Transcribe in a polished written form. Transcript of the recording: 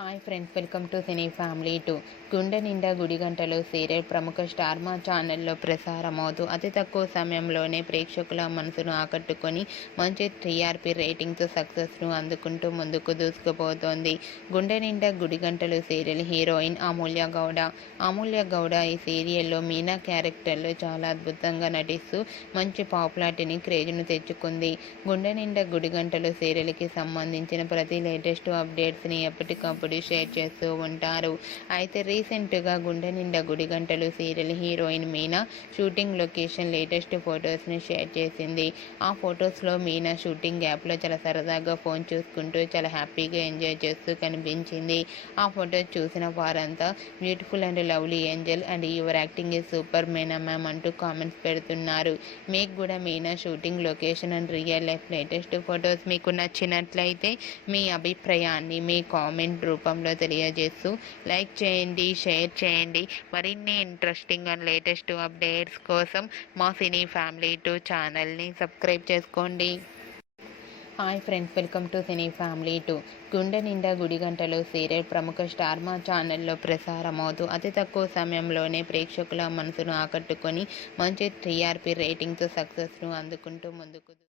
Hi friends, welcome to cine family 2. గుండె నిండా గుడిగంటలు సీరియల్ ప్రముఖ స్టార్ మా ఛానల్లో ప్రసారమవుతూ అతి తక్కువ సమయంలోనే ప్రేక్షకుల మనసును ఆకట్టుకొని మంచి టీఆర్పీ రేటింగ్తో సక్సెస్ను అందుకుంటూ ముందుకు దూసుకుపోతోంది. గుండె నిండా గుడిగంటలు సీరియల్ హీరోయిన్ అమూల్య గౌడ. అమూల్య గౌడ ఈ సీరియల్లో మీనా క్యారెక్టర్లో చాలా అద్భుతంగా నటిస్తూ మంచి పాపులారిటీని, క్రేజ్ను తెచ్చుకుంది. గుండె నిండా గుడిగంటలు సీరియల్కి సంబంధించిన ప్రతి లేటెస్ట్ అప్డేట్స్ని ఎప్పటికప్పుడు షేర్ చేస్తూ ఉంటారు. అయితే రీసెంట్గా గుండె నిండా గుడిగంటలు serial heroine Meena shooting location latest ఫొటోస్ని షేర్ చేసింది. ఆ ఫొటోస్లో మీనా షూటింగ్ యాప్లో చాలా సరదాగా ఫోన్ చూసుకుంటూ చాలా హ్యాపీగా ఎంజాయ్ చేస్తూ కనిపించింది. ఆ ఫొటోస్ చూసిన వారంతా beautiful and lovely Angel and your acting is super Meena ma'am అంటూ కామెంట్స్ పెడుతున్నారు. మీకు కూడా Meena shooting location and real life latest photos మీకు నచ్చినట్లయితే మీ అభిప్రాయాన్ని మీ కామెంట్ రూపంలో తెలియజేస్తూ లైక్ చేయండి, షేర్ చేయండి. మరిన్ని ఇంట్రెస్టింగ్ అండ్ లేటెస్ట్ అప్డేట్స్ కోసం మా సినీ ఫ్యామిలీ 2 ఛానల్ని సబ్స్క్రైబ్ చేసుకోండి. Hi friends, welcome to cine family 2. గుండె నిండా గుడిగంటలు సీరియల్ ప్రముఖ స్టార్ మా ఛానల్లో ప్రసారమవుతూ అతి తక్కువ సమయంలోనే ప్రేక్షకుల మనసును ఆకట్టుకొని మంచి టీఆర్పీ రేటింగ్తో సక్సెస్ను అందుకుంటూ ముందుకు